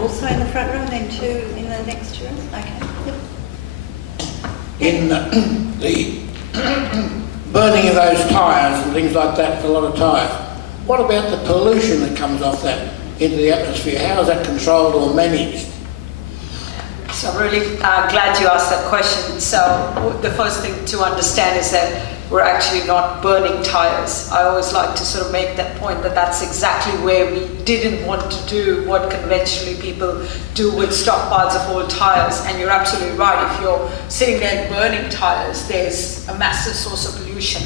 Also in the front row, and then two in the next two rows. Okay. Yep. In the burning of those tyres and things like that, for a lot of tyres, what about the pollution that comes off that into the atmosphere? How is that controlled or managed? So I'm really glad you asked that question. So the first thing to understand is that we're actually not burning tyres. I always like to sort of make that point that that's exactly where we didn't want to do what conventionally people do with stockpiles of old tyres. And you're absolutely right. If you're sitting there and burning tyres, there's a massive source of pollution.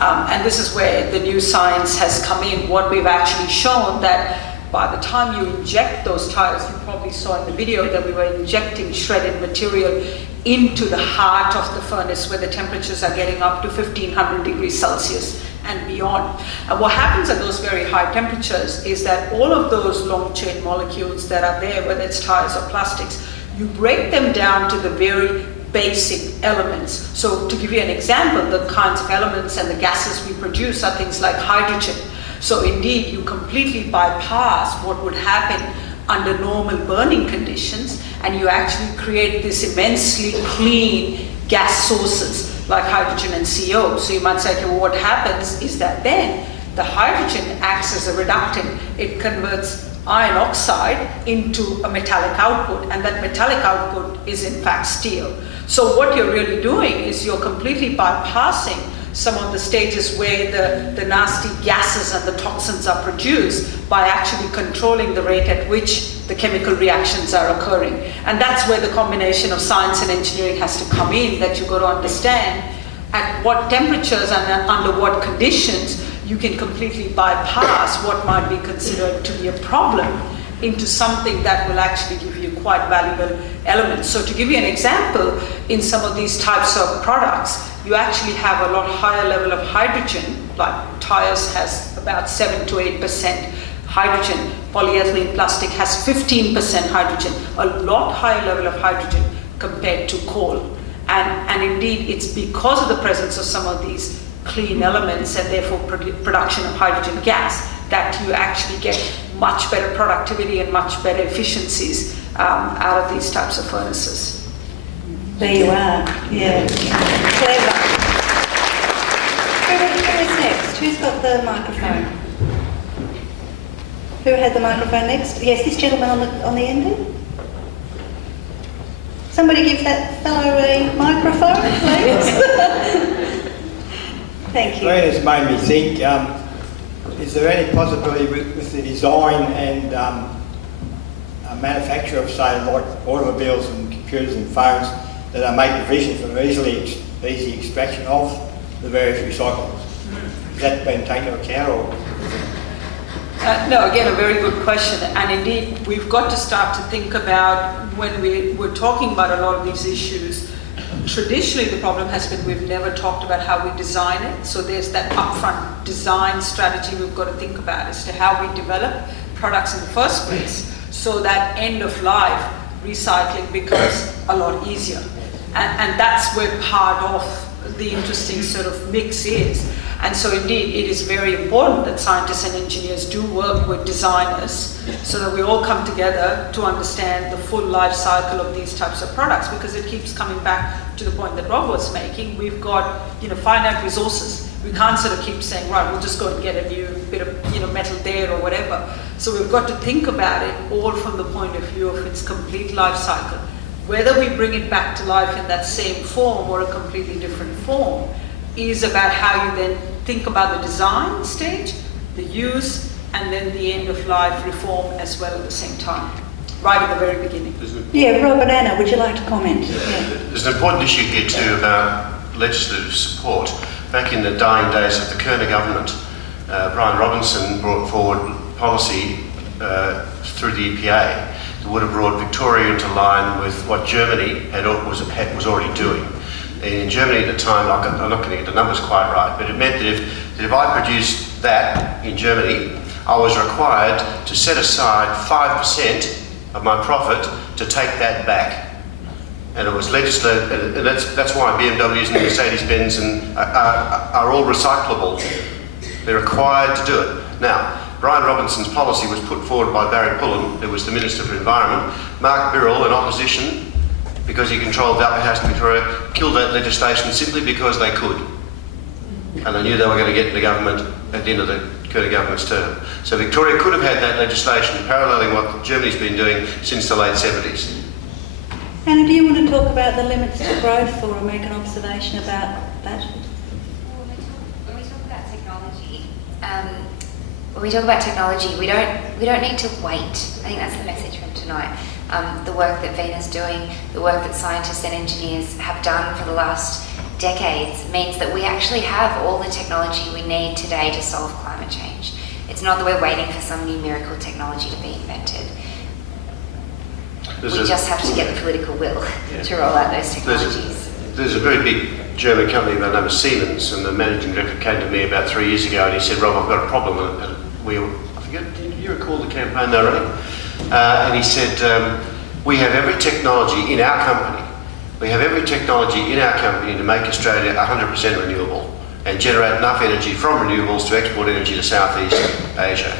And this is where the new science has come in. What we've actually shown that by the time you inject those tyres, you probably saw in the video that we were injecting shredded material into the heart of the furnace where the temperatures are getting up to 1500 degrees Celsius and beyond. And what happens at those very high temperatures is that all of those long chain molecules that are there, whether it's tyres or plastics, you break them down to the very basic elements. So to give you an example, the kinds of elements and the gases we produce are things like hydrogen. So indeed, you completely bypass what would happen under normal burning conditions, and you actually create this immensely clean gas sources like hydrogen and CO. So you might say, okay, well, what happens is that then the hydrogen acts as a reductant. It converts iron oxide into a metallic output, and that metallic output is in fact steel. So what you're really doing is you're completely bypassing some of the stages where the nasty gases and the toxins are produced by actually controlling the rate at which the chemical reactions are occurring. And that's where the combination of science and engineering has to come in, that you've got to understand at what temperatures and under what conditions you can completely bypass what might be considered to be a problem into something that will actually give you quite valuable elements. So to give you an example, in some of these types of products, you actually have a lot higher level of hydrogen, like tires has about 7 to 8% hydrogen, polyethylene plastic has 15% hydrogen, a lot higher level of hydrogen compared to coal. And indeed, it's because of the presence of some of these clean elements and therefore production of hydrogen gas that you actually get much better productivity and much better efficiencies out of these types of furnaces. There you are. Yeah. Clever. Who is next? Who's got the microphone? Who had the microphone next? Yes, this gentleman on the end there. Somebody give that fellow a microphone, please. Thank you. Well, it's made me think, is there any possibility with the design and manufacture of, say, like automobiles and computers and phones, that are made provision for easy extraction of the various recyclables? Has that been taken into account, or? No, again, a very good question. And indeed, we've got to start to think about, when we're talking about a lot of these issues, traditionally the problem has been we've never talked about how we design it. So there's that upfront design strategy we've got to think about as to how we develop products in the first place, so that end of life recycling becomes a lot easier. And that's where part of the interesting sort of mix is. And so indeed, it is very important that scientists and engineers do work with designers so that we all come together to understand the full life cycle of these types of products, because it keeps coming back to the point that Rob was making. We've got, finite resources. We can't sort of keep saying, right, we'll just go and get a new bit of, metal there or whatever. So we've got to think about it all from the point of view of its complete life cycle. Whether we bring it back to life in that same form or a completely different form is about how you then think about the design stage, the use, and then the end of life reform as well at the same time, right at the very beginning. Yeah, Rob and Anna, would you like to comment? Yeah. There's an important issue here too about legislative support. Back in the dying days of the Kerner government, Brian Robinson brought forward policy through the EPA that would have brought Victoria into line with what Germany was already doing. In Germany at the time, I'm not going to get the numbers quite right, but it meant that if I produced that in Germany, I was required to set aside 5% of my profit to take that back. And it was legislated, and that's why BMWs and Mercedes-Benz are all recyclable. They're required to do it. Now, Brian Robinson's policy was put forward by Barry Pullen, who was the Minister for Environment. Mark Birrell, in opposition, because he controlled the upper house in Victoria, killed that legislation simply because they could. And they knew they were going to get into government at the end of the Kurdi government's term. So Victoria could have had that legislation paralleling what Germany's been doing since the late 70s. Anna, do you want to talk about the limits to growth or make an observation about that? When we talk about technology, we don't need to wait. I think that's the message from tonight. The work that Veena's doing, the work that scientists and engineers have done for the last decades means that we actually have all the technology we need today to solve climate change. It's not that we're waiting for some new miracle technology to be invented. We just have to get the political will to roll out those technologies. There's a very big German company by the name of Siemens, and the managing director came to me about 3 years ago and he said, Rob, I've got a problem. And I forget, do you recall the campaign they were running? And he said, we have every technology in our company. We have every technology in our company to make Australia 100% renewable and generate enough energy from renewables to export energy to Southeast Asia.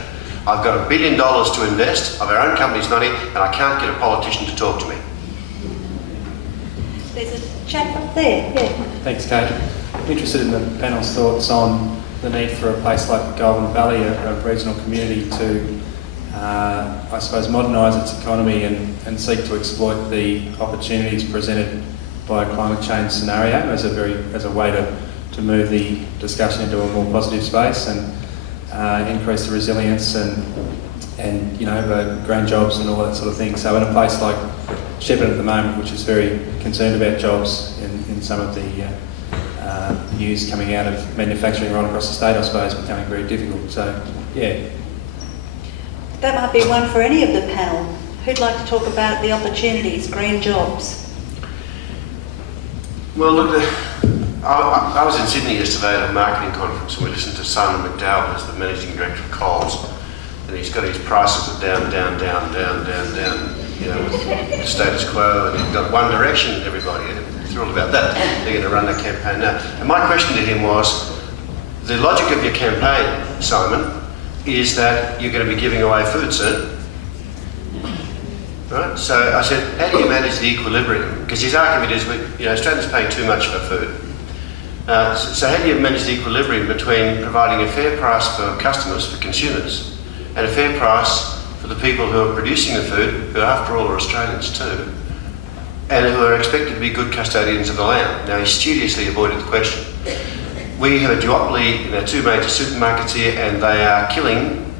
I've got $1 billion to invest of our own company's money and I can't get a politician to talk to me. There's a chap up there. Yeah. Thanks, Kate. I'm interested in the panel's thoughts on the need for a place like the Goulburn Valley, a regional community, to, I suppose, modernise its economy and seek to exploit the opportunities presented by a climate change scenario as a way to move the discussion into a more positive space and increase the resilience and green jobs and all that sort of thing. So in a place like Shepparton at the moment, which is very concerned about jobs in some of the news coming out of manufacturing right across the state, I suppose, becoming very difficult. So, yeah. That might be one for any of the panel. Who'd like to talk about the opportunities, green jobs? Well, look, I was in Sydney yesterday at a marketing conference and we listened to Simon McDowell, who's the managing director of Coles, and he's got his prices of down, with the status quo, and he's got one direction, everybody, and I'm thrilled about that. They're going to run that campaign now. And my question to him was, the logic of your campaign, Simon, is that you're going to be giving away food soon. Right? So I said, how do you manage the equilibrium? Because his argument is, Australians are paying too much for food. So how do you manage the equilibrium between providing a fair price for customers, for consumers, and a fair price for the people who are producing the food, who after all are Australians too, and who are expected to be good custodians of the land? Now, he studiously avoided the question. We have a duopoly in our two major supermarkets here, and they are killing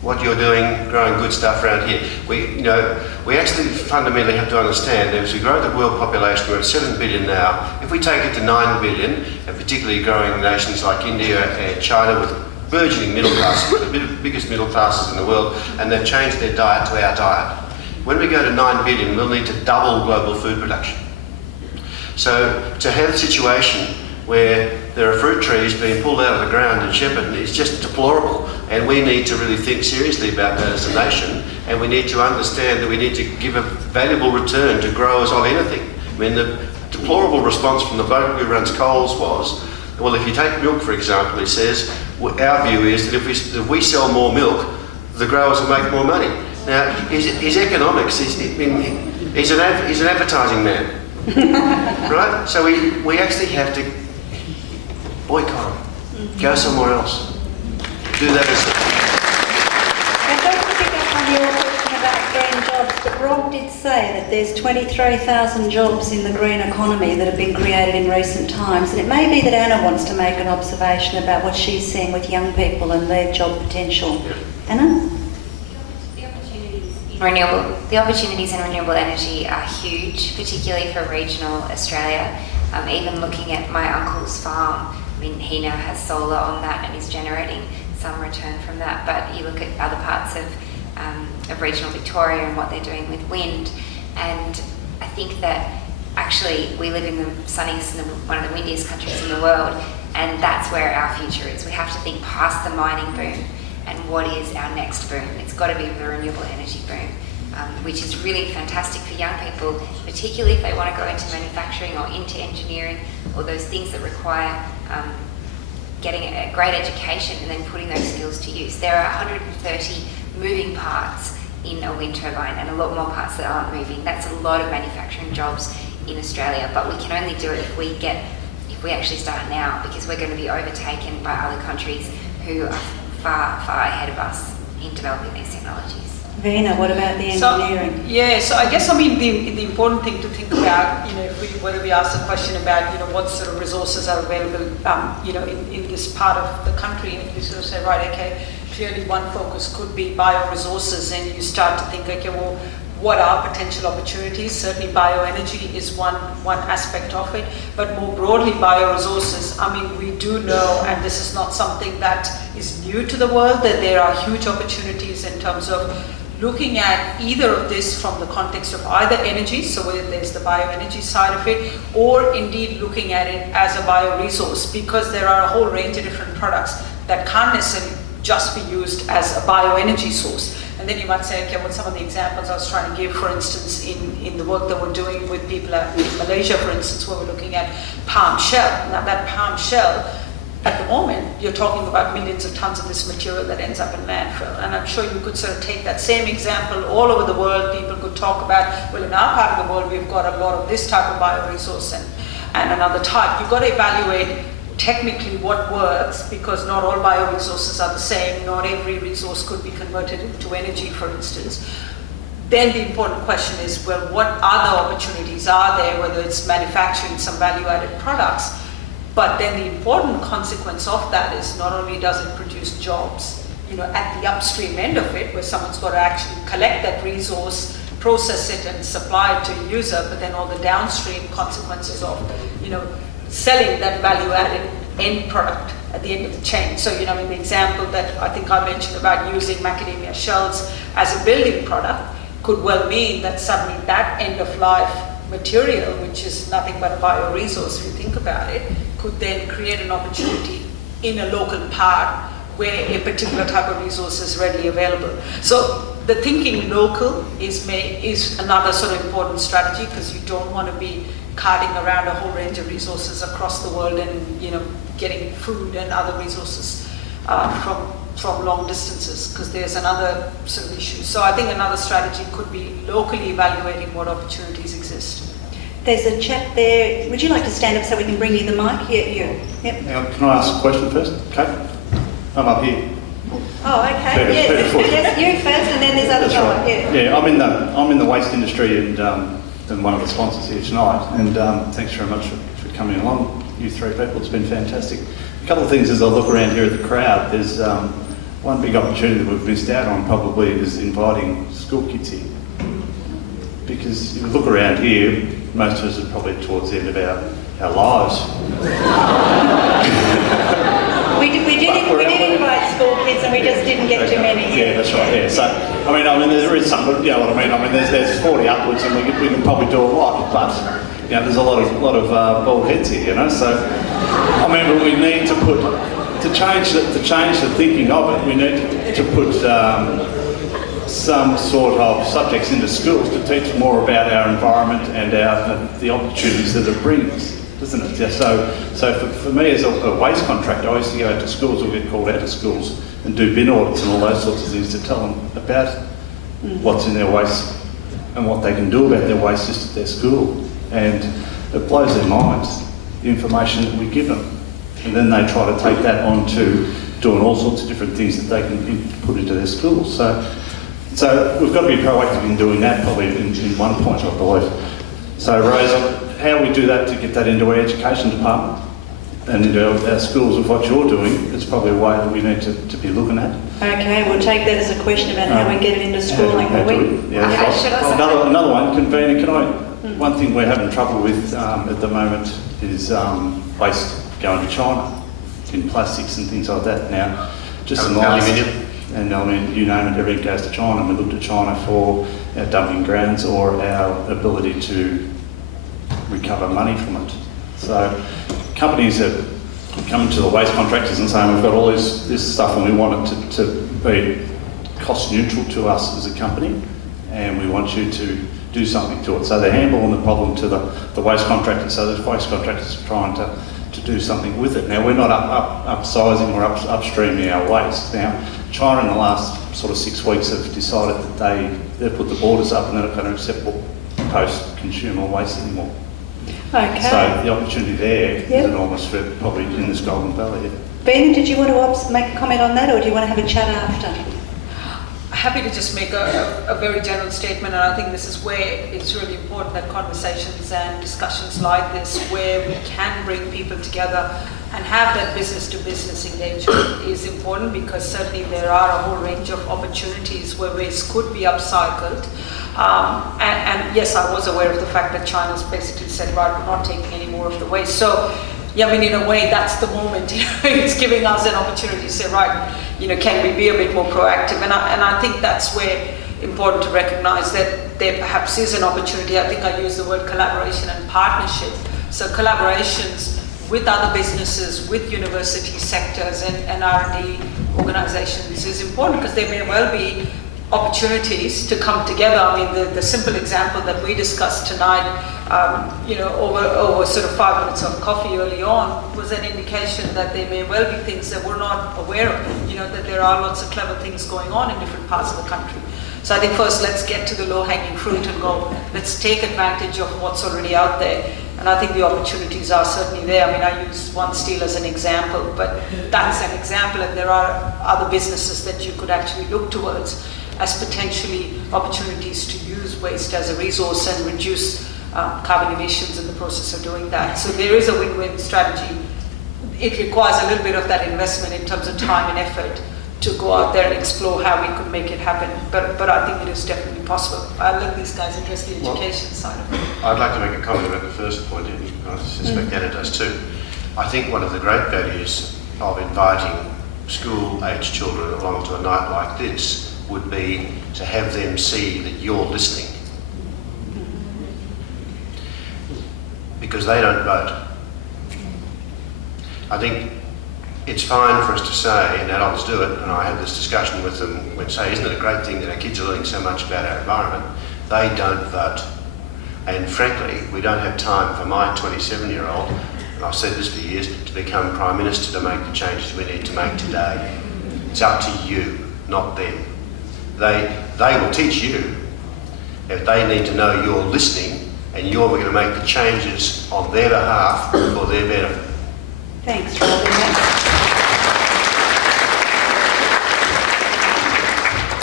what you're doing, growing good stuff around here. We actually fundamentally have to understand that as we grow the world population, we're at 7 billion now. If we take it to 9 billion, and particularly growing nations like India and China with burgeoning middle classes, the biggest middle classes in the world, and they've changed their diet to our diet. When we go to 9 billion, we'll need to double global food production. So to have a situation where there are fruit trees being pulled out of the ground in Shepparton is just deplorable, and we need to really think seriously about that as a nation, and we need to understand that we need to give a valuable return to growers of anything. I mean, the deplorable response from the bloke who runs Coles was, well, if you take milk, for example, he says, our view is that if we sell more milk, the growers will make more money. Now, his economics, he's an advertising man, right? So we actually have to boycott them. Go somewhere else. Do that as And don't pick up on your question about green jobs, but Rob did say that there's 23,000 jobs in the green economy that have been created in recent times, and it may be that Anna wants to make an observation about what she's seeing with young people and their job potential. Yeah. Anna? The opportunities in renewable energy are huge, particularly for regional Australia. Even looking at my uncle's farm, I mean, he now has solar on that and is generating some return from that. But you look at other parts of regional Victoria and what they're doing with wind, and I think that actually we live in the sunniest and one of the windiest countries in the world, and that's where our future is. We have to think past the mining boom and what is our next boom. It's got to be the renewable energy boom, which is really fantastic for young people, particularly if they want to go into manufacturing or into engineering or those things that require getting a great education and then putting those skills to use. There are 130 moving parts in a wind turbine and a lot more parts that aren't moving. That's a lot of manufacturing jobs in Australia, but we can only do it if we actually start now, because we're going to be overtaken by other countries who are far, far ahead of us in developing these technologies. Veena, what about the engineering? So I guess, I mean, the important thing to think about, whether we ask the question about, what sort of resources are available, in this part of the country, and you sort of say, right, okay, clearly one focus could be bioresources, and you start to think, okay, well, what are potential opportunities? Certainly bioenergy is one aspect of it, but more broadly bioresources, I mean, we do know, and this is not something that is new to the world, that there are huge opportunities in terms of looking at either of this from the context of either energy, so whether there's the bioenergy side of it, or indeed looking at it as a bioresource, because there are a whole range of different products that can't necessarily just be used as a bioenergy source. And then you might say, okay, well, some of the examples I was trying to give, for instance, in the work that we're doing with people in Malaysia, for instance, where we're looking at palm shell. Now that palm shell, at the moment, you're talking about millions of tons of this material that ends up in landfill. And I'm sure you could sort of take that same example all over the world. People could talk about, well, in our part of the world, we've got a lot of this type of bioresource and another type. You've got to evaluate technically what works, because not all bioresources are the same. Not every resource could be converted into energy, for instance. Then the important question is, well, what other opportunities are there, whether it's manufacturing some value-added products? But then the important consequence of that is not only does it produce jobs, at the upstream end of it, where someone's got to actually collect that resource, process it and supply it to a user, but then all the downstream consequences of, selling that value-added end product at the end of the chain. So, in the example that I think I mentioned about using macadamia shells as a building product could well mean that suddenly that end-of-life material, which is nothing but a bioresource if you think about it, could then create an opportunity in a local part where a particular type of resource is readily available. So the thinking local is another sort of important strategy, because you don't want to be carting around a whole range of resources across the world and getting food and other resources from long distances, because there's another sort of issue. So I think another strategy could be locally evaluating what opportunities exist. There's a chap there. Would you like to stand up so we can bring you the mic? Yeah, you. Yep. Now, can I ask a question first? Okay. I'm up here. Oh, okay. Yes, you first, and then there's other guy. Right. Yeah, I'm in the waste industry and one of the sponsors here tonight. And thanks very much for coming along, you three people. It's been fantastic. A couple of things as I look around here at the crowd. There's one big opportunity that we've missed out on probably is inviting school kids here. Because if you look around here, most of us are probably towards the end of our lives. We did invite school kids, and we just didn't get too many. Yeah, that's right. Yeah. So, I mean, there is some, but you know what I mean. I mean, there's 40 upwards, and we can probably do a lot, but there's a lot of bald heads here, So, but we need to change the thinking of it. We need to put some sort of subjects into schools to teach more about our environment and the opportunities that it brings, doesn't it? So for me as a waste contractor, I used to go out to schools or get called out to schools and do bin audits and all those sorts of things to tell them about what's in their waste and what they can do about their waste just at their school. And it blows their minds, the information that we give them. And then they try to take that on to doing all sorts of different things that they can put into their schools. So we've got to be proactive in doing that, probably in one point, I believe. So Rose, how we do that to get that into our education department and into our schools of what you're doing is probably a way that we need to be looking at. Okay, we'll take that as a question about how we get it into schooling. Another one, Veena, one thing we're having trouble with at the moment is waste going to China in plastics and things like that. Now, just in the last... And you name it, everything goes to China, and we look to China for our dumping grounds or our ability to recover money from it. So companies are coming to the waste contractors and saying, we've got all this stuff and we want it to be cost neutral to us as a company, and we want you to do something to it. So they're handballing the problem to the waste contractors. So the waste contractors are trying to do something with it. Now, we're not upsizing or upstreaming our waste. Now, China in the last sort of 6 weeks have decided that they've put the borders up and they're not going to accept post-consumer waste anymore. Okay. So the opportunity there Yep. is enormous for probably in this Golden Valley. Veena, did you want to make a comment on that, or do you want to have a chat after? Happy to just make a very general statement, and I think this is where it's really important that conversations and discussions like this, where we can bring people together and have that business-to-business engagement, is important, because certainly there are a whole range of opportunities where waste could be upcycled. And yes, I was aware of the fact that China's basically said, right, we're not taking any more of the waste. So, yeah, I mean, in a way, that's the moment. It's giving us an opportunity to say, right, can we be a bit more proactive? And I think that's where important to recognise that there perhaps is an opportunity. I think I use the word collaboration and partnership. So collaborations with other businesses, with university sectors and R&D organisations is important, because there may well be opportunities to come together. I mean, the simple example that we discussed tonight, over sort of 5 minutes of coffee early on, was an indication that there may well be things that we're not aware of, that there are lots of clever things going on in different parts of the country. So I think first let's get to the low-hanging fruit and go, let's take advantage of what's already out there. And I think the opportunities are certainly there. I mean, I use One Steel as an example, but that's an example, and there are other businesses that you could actually look towards as potentially opportunities to use waste as a resource and reduce carbon emissions in the process of doing that. So there is a win-win strategy. It requires a little bit of that investment in terms of time and effort to go out there and explore how we could make it happen. But I think it is definitely possible. I'll let these guys address the education side of it. I'd like to make a comment about the first point, and I suspect Anna does too. I think one of the great values of inviting school-aged children along to a night like this would be to have them see that you're listening. Because they don't vote. I think it's fine for us to say, and adults do it, and I have this discussion with them, when say, isn't it a great thing that our kids are learning so much about our environment? They don't vote. And frankly, we don't have time for my 27-year-old, and I've said this for years, to become Prime Minister to make the changes we need to make today. It's up to you, not them. They will teach you if they need to know you're listening and you're going to make the changes on their behalf for their benefit. Thanks, Robin.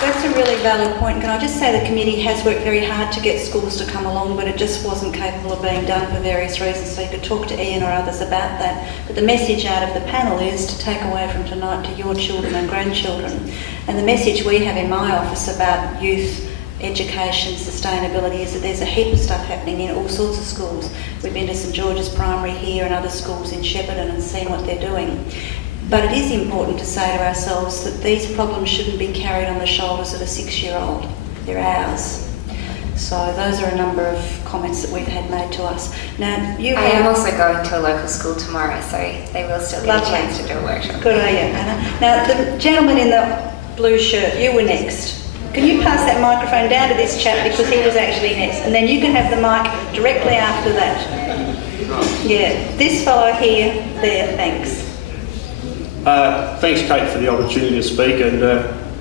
That's a really valid point. Can I just say the committee has worked very hard to get schools to come along, but it just wasn't capable of being done for various reasons, so you could talk to Ian or others about that. But the message out of the panel is to take away from tonight to your children and grandchildren. And the message we have in my office about youth education, sustainability, is that there's a heap of stuff happening in all sorts of schools. We've been to St George's Primary here and other schools in Shepparton and seen what they're doing. But it is important to say to ourselves that these problems shouldn't be carried on the shoulders of a 6-year-old. They're ours. So those are a number of comments that we've had made to us. Now, I am also going to a local school tomorrow, so they will still get a chance to do a workshop. Good on you, Anna. Now, the gentleman in the blue shirt, you were next. Can you pass that microphone down to this chap, because he was actually next, and then you can have the mic directly after that. Yeah, this fellow here, there, thanks. Thanks, Kate, for the opportunity to speak, and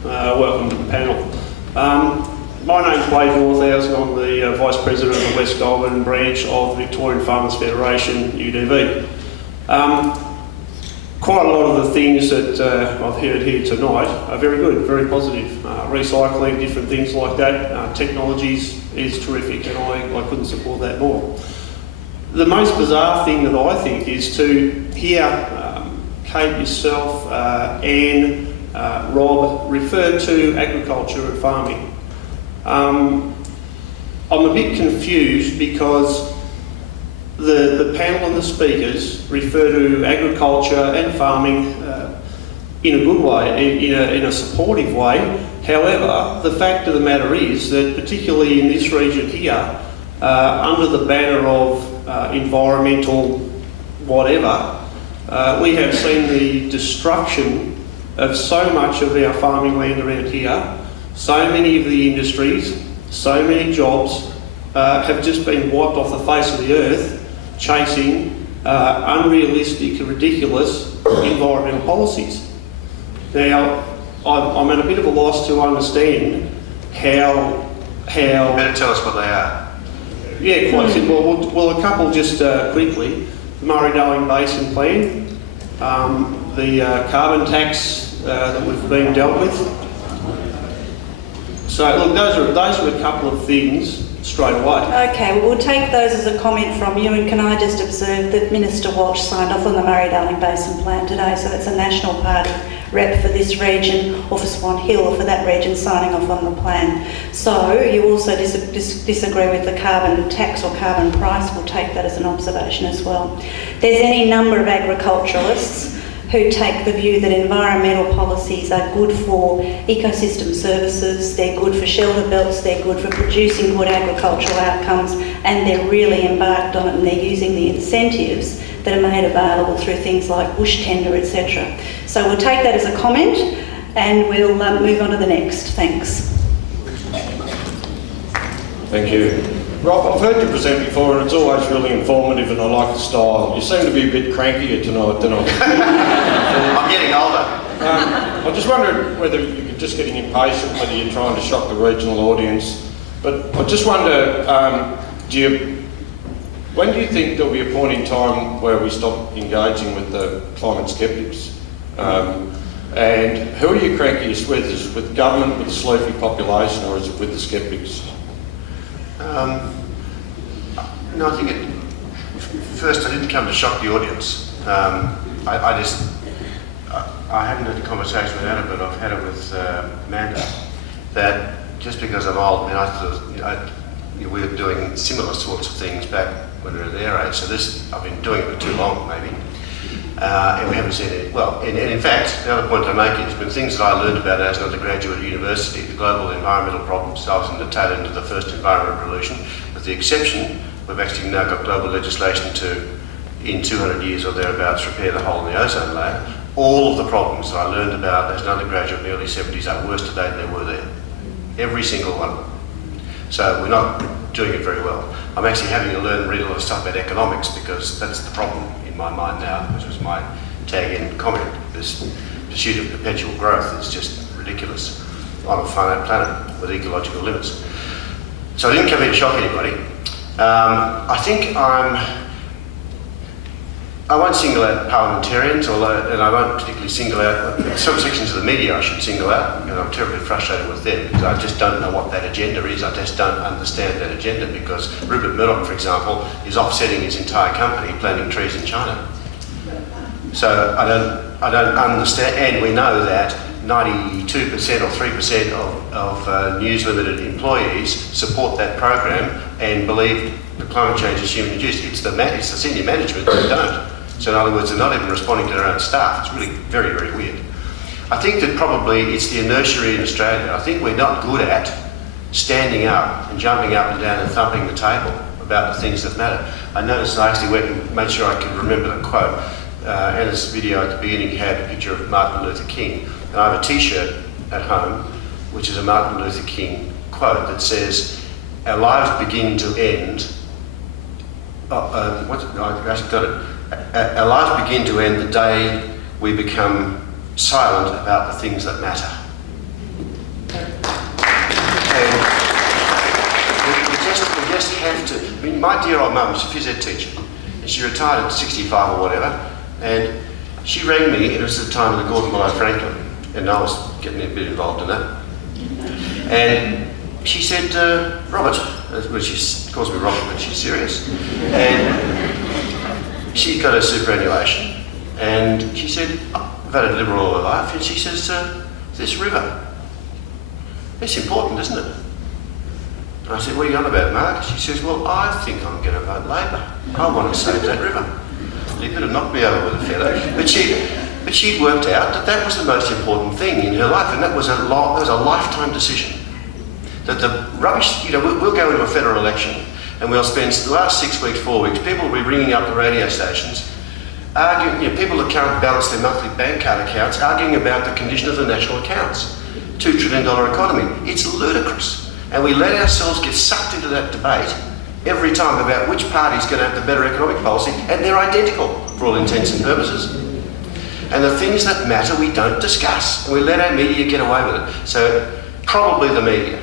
welcome to the panel. My name's Wade Northhouse, and I'm the Vice President of the West Goulburn branch of the Victorian Farmers Federation, UDV. Quite a lot of the things that I've heard here tonight are very good, very positive. Recycling, different things like that. Technologies is terrific, and I couldn't support that more. The most bizarre thing that I think is to hear Kate, yourself, Anne, Rob refer to agriculture and farming. I'm a bit confused because the panel and the speakers refer to agriculture and farming in a good way, in a supportive way. However, the fact of the matter is that particularly in this region here, under the banner of environmental whatever, we have seen the destruction of so much of our farming land around here. So many of the industries, so many jobs have just been wiped off the face of the earth chasing unrealistic and ridiculous environmental policies. Now, I'm at a bit of a loss to understand how. You better tell us what they are. Yeah, quite simple. Well, a couple just quickly. The Murray-Darling Basin Plan, the carbon tax that we've been dealt with. So look, those are a couple of things straight away. Okay, well, we'll take those as a comment from you, and can I just observe that Minister Walsh signed off on the Murray-Darling Basin Plan today, so that's a National Party rep for this region, or for Swan Hill, or for that region, signing off on the plan. So you also disagree with the carbon tax or carbon price. We'll take that as an observation as well. There's any number of agriculturalists who take the view that environmental policies are good for ecosystem services, they're good for shelter belts, they're good for producing good agricultural outcomes, and they're really embarked on it, and they're using the incentives that are made available through things like bush tender, etc. So we'll take that as a comment, and we'll move on to the next. Thanks. Thank you. Rob, I've heard you present before, and it's always really informative, and I like the style. You seem to be a bit crankier tonight than I'm getting older. I just wondered whether you're just getting impatient, whether you're trying to shock the regional audience. But I just wonder, when do you think there'll be a point in time where we stop engaging with the climate sceptics? And who are you crankiest with? Is it with government, with the sleepy population, or is it with the sceptics? No, I think first I didn't come to shock the audience. I haven't had a conversation with Anna, but I've had it with Amanda, that just because I'm old, we were doing similar sorts of things back when we were their age, so I've been doing it for too long maybe, and we haven't seen it. Well, and in fact, the other point I'm making is when things that I learned about as an undergraduate at university, the global environmental problems, I was in the tail end of the first environment revolution, with the exception, we've actually now got global legislation to, in 200 years or thereabouts, repair the hole in the ozone layer. All of the problems that I learned about as an undergraduate in the early 70s are worse today than they were then. Every single one of them. So we're not doing it very well. I'm actually having to learn and read a lot of stuff about economics, because that's the problem in my mind now, which was my tag-in comment. This pursuit of perpetual growth is just ridiculous on a finite planet with ecological limits. So I didn't come here to shock anybody. I think I won't single out parliamentarians, and I won't particularly single out some sections of the media I should single out, because I'm terribly frustrated with them, because I just don't know what that agenda is. I just don't understand that agenda, because Rupert Murdoch, for example, is offsetting his entire company planting trees in China. So I don't understand, and we know that 92% or 3% of News Limited employees support that program and believe that climate change is human induced. It's the senior management that don't. So in other words, they're not even responding to their own staff. It's really very, very weird. I think that probably it's the inertia in Australia. I think we're not good at standing up and jumping up and down and thumping the table about the things that matter. I noticed I actually went and made sure I could remember the quote. Anna's video at the beginning had a picture of Martin Luther King. And I have a t-shirt at home, which is a Martin Luther King quote that says, "Our lives begin to end." I actually got it. Our lives begin to end the day we become silent about the things that matter. And we just have to. I mean, my dear old mum was a phys ed teacher, and she retired at 65 or whatever, and she rang me, and it was at the time of the Gordon Below Franklin, and I was getting a bit involved in that. And she said, Robert, well, she calls me Robert, but she's serious, and she got her superannuation, and she said, I've voted Liberal all her life, and she says, this river, it's important, isn't it? And I said, what are you on about, Mark? She says, well, I think I'm going to vote Labor. I want to save that river. You could have knocked me over with a feather. But she'd worked out that was the most important thing in her life, and that was a lifetime decision. That the rubbish, we'll go into a federal election, and we'll spend the last 6 weeks, 4 weeks, people will be ringing up the radio stations, arguing, people that can't balance their monthly bank card accounts, arguing about the condition of the national accounts. $2 trillion economy. It's ludicrous. And we let ourselves get sucked into that debate every time about which party's going to have the better economic policy, and they're identical for all intents and purposes. And the things that matter we don't discuss, and we let our media get away with it. So probably the media.